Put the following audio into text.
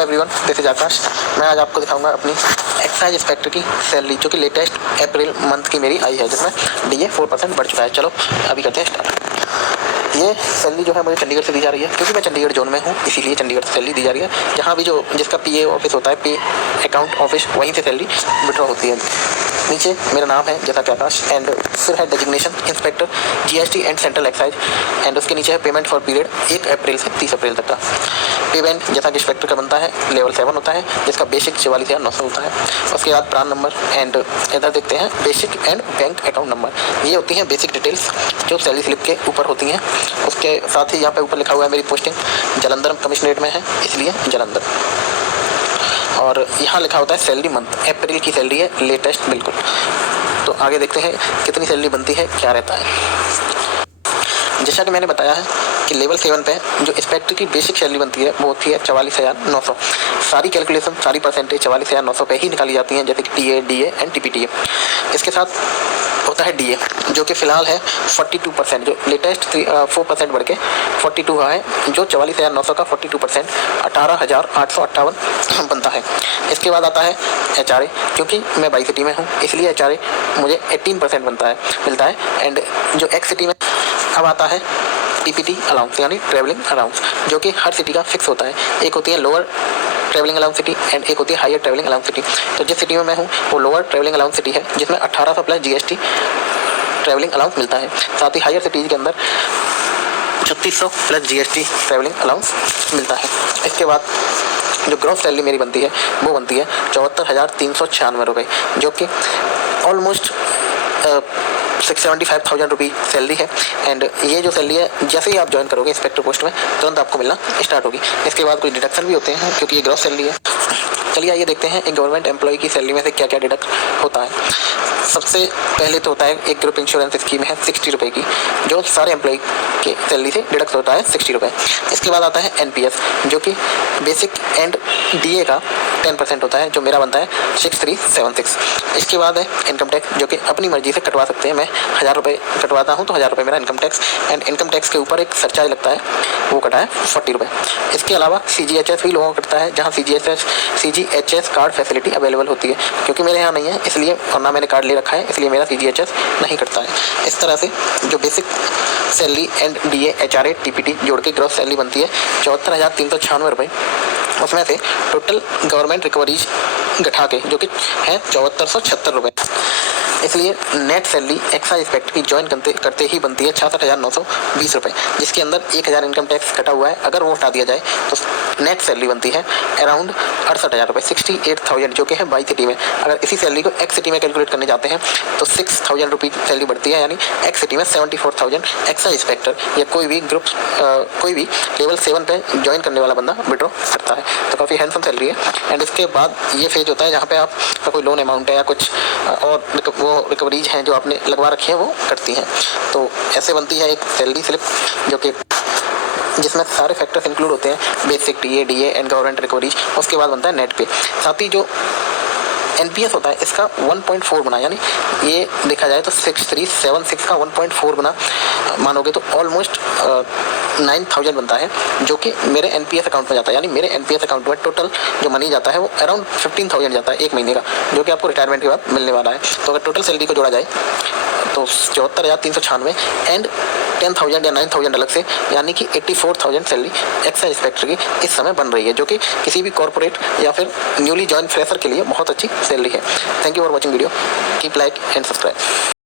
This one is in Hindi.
एवरीवन, दिस इज आकाश। मैं आज आपको दिखाऊंगा अपनी एक्साइज इंस्पेक्टर की सैलरी, जो कि लेटेस्ट अप्रैल मंथ की मेरी आई है, जिसमें डीए 4% बढ़ चुका है। चलो अभी करते हैं स्टार्ट। ये सैलरी जो है मुझे चंडीगढ़ से दी जा रही है, क्योंकि मैं चंडीगढ़ जोन में हूँ, इसीलिए चंडीगढ़ से सैलरी दी जा रही है। जहाँ भी जो जिसका पीए ऑफिस होता है, पे अकाउंट ऑफिस, वहीं से सैलरी विड्रॉ होती है। नीचे मेरा नाम है जैसा कि आकाश, एंड फिर है designation inspector GST and central excise, and उसके नीचे है पेमेंट फॉर पीरियड 1 अप्रैल से 30 अप्रैल तक का। पेमेंट जैसा कि इंस्पेक्टर का बनता है लेवल 7 होता है, जिसका बेसिक 44,900 होता है। उसके बाद प्रान नंबर, एंड इधर देखते हैं basic and bank account number. ये होती हैं बेसिक डिटेल्स जो सैलरी स्लिप के ऊपर होती हैं। उसके साथ ही यहाँ पे ऊपर लिखा हुआ है मेरी पोस्टिंग जालंधर कमिश्नरेट में है, इसलिए जालंधर। और यहाँ लिखा होता है सैलरी मंथ, अप्रैल की सैलरी है लेटेस्ट बिल्कुल। तो आगे देखते हैं कितनी सैलरी बनती है, क्या रहता है। जैसा कि मैंने बताया है कि लेवल 7 पे जो इंस्पेक्टर की बेसिक सैलरी बनती है वो होती है 44,900। सारी कैलकुलेशन, सारी परसेंटेज 44,900 पे ही निकाली जाती हैं, जैसे कि टीए, डीए एंड टीपीटीए। इसके साथ होता है डीए, जो कि फिलहाल है 42%, जो लेटेस्ट 4% बढ़ के 42 हुआ है, जो 44,900 का 42% 18,858 बनता है। इसके बाद आता है एचआरए, क्योंकि मैं बाई सिटी में हूँ, इसलिए एचआरए मुझे 18% मिलता है। एंड जो एक्स सिटी में अब आता है टीपीटी अलाउंस, यानी ट्रैवलिंग अलाउंस, जो कि हर सिटी का फिक्स होता है। एक होती है lower travelling allowance city and एक होती है हायर ट्रैवलिंग अलाउंस सिटी। तो जिस सिटी में मैं हूँ वो लोअर ट्रैवलिंग अलाउंस सिटी है, जिसमें 1800 प्लस जीएसटी ट्रैवलिंग अलाउंस मिलता है। साथ ही हायर सिटीज़ के अंदर 3600 प्लस जीएसटी ट्रैवलिंग अलाउंस मिलता है। इसके बाद जो ग्रॉस सैलरी मेरी बनती है वो बनती है 74,396 रुपये, जो कि ऑलमोस्ट 675,000 रुपये सैलरी है। एंड ये जो सैलरी है, जैसे ही आप ज्वाइन करोगे इंस्पेक्टर पोस्ट में, तुरंत आपको मिलना स्टार्ट होगी। इसके बाद कुछ डिडक्शन भी होते हैं, क्योंकि ये ग्रॉस सैलरी है। चलिए आइए देखते हैं एक गवर्नमेंट एम्प्लॉय की सैलरी में से क्या क्या डिडक्ट होता है। सबसे पहले तो होता है एक ग्रुप इंश्योरेंस स्कीम है 60 रुपये की, जो सारे एम्प्लॉय की सैलरी से डिडक्ट होता है 60 रुपये। इसके बाद आता है एनपीएस, जो कि बेसिक एंड डीए का 10% होता है, जो मेरा बनता है 6376। इसके बाद है इनकम टैक्स, जो कि अपनी मर्जी से कटवा सकते हैं। मैं 1000 रुपये कटवाता हूँ, तो 1000 रुपये मेरा income tax. And income tax के ऊपर एक सरचार्ज लगता है, वो कटा है 40 रुपये। इसके अलावा सीजीएचएस भी लोगों को कटता है, जहाँ सीजीएचएस कार्ड फैसिलिटी अवेलेबल होती है, क्योंकि मेरे यहाँ नहीं है इसलिए, और ना मैंने कार्ड ले रखा है, इसलिए मेरा सीजीएचएस नहीं कटता है। इस तरह से जो basic salary and DA, HRA, TPT जोड़ के ग्रॉस सैलरी बनती है 74,396 रुपये। उसमें से टोटल गवर्नमेंट रिकवरीज घटा के जो कि है 7476 रुपये। इसलिए नेट सैलरी एक्साइज इंस्पेक्टर की ज्वाइन करते ही बनती है 66,920 रुपये, जिसके अंदर 1,000 इनकम टैक्स कटा हुआ है। अगर वो हटा दिया जाए तो नेट सैलरी बनती है अराउंड 68,000 रुपये, 68,000, जो कि है बाई सिटी में। अगर इसी सैलरी को एक्स सिटी में कैलकुलेट करने जाते हैं तो 6,000 रुपये सैलरी बढ़ती है, यानी एक्स सिटी में 74,000 एक्साइज इंस्पेक्टर या कोई भी ग्रुप कोई भी लेवल 7 पे ज्वाइन करने वाला बंदा विड्रॉ करता है। तो काफ़ी हैंडसम सैलरी है। एंड इसके बाद ये फेज होता है जहाँ पे आपका कोई लोन अमाउंट है या कुछ और वो रिकवरीज हैं जो आपने लगवा रखी हैं, वो करती हैं। तो ऐसे बनती है एक सैलरी स्लिप, जो कि जिसमें सारे फैक्टर्स इंक्लूड होते हैं, basic, TA, DA and government recoveries. उसके बाद बनता है नेट पे। साथ ही जो एनपीएस होता है इसका 1.4 गुना, यानी ये देखा जाए तो 6376 का 1.4 गुना मानोगे तो ऑलमोस्ट 9,000 बनता है, जो कि मेरे एनपीएस अकाउंट में जाता है। यानी मेरे एनपीएस अकाउंट में टोटल जो मनी जाता है वो अराउंड 15,000 जाता है एक महीने का, जो कि आपको रिटायरमेंट के बाद मिलने वाला है। तो अगर टोटल सैलरी को जोड़ा जाए तो 74,396 एंड 10,000 या 9,000 अलग से, यानी कि 84,000 सैलरी एक्साइज इंस्पेक्टर की इस समय बन रही है, जो कि किसी भी कॉर्पोरेट या फिर न्यूली ज्वाइन फ्रेशर के लिए बहुत अच्छी सैलरी है। Thank you for watching video, keep like and subscribe.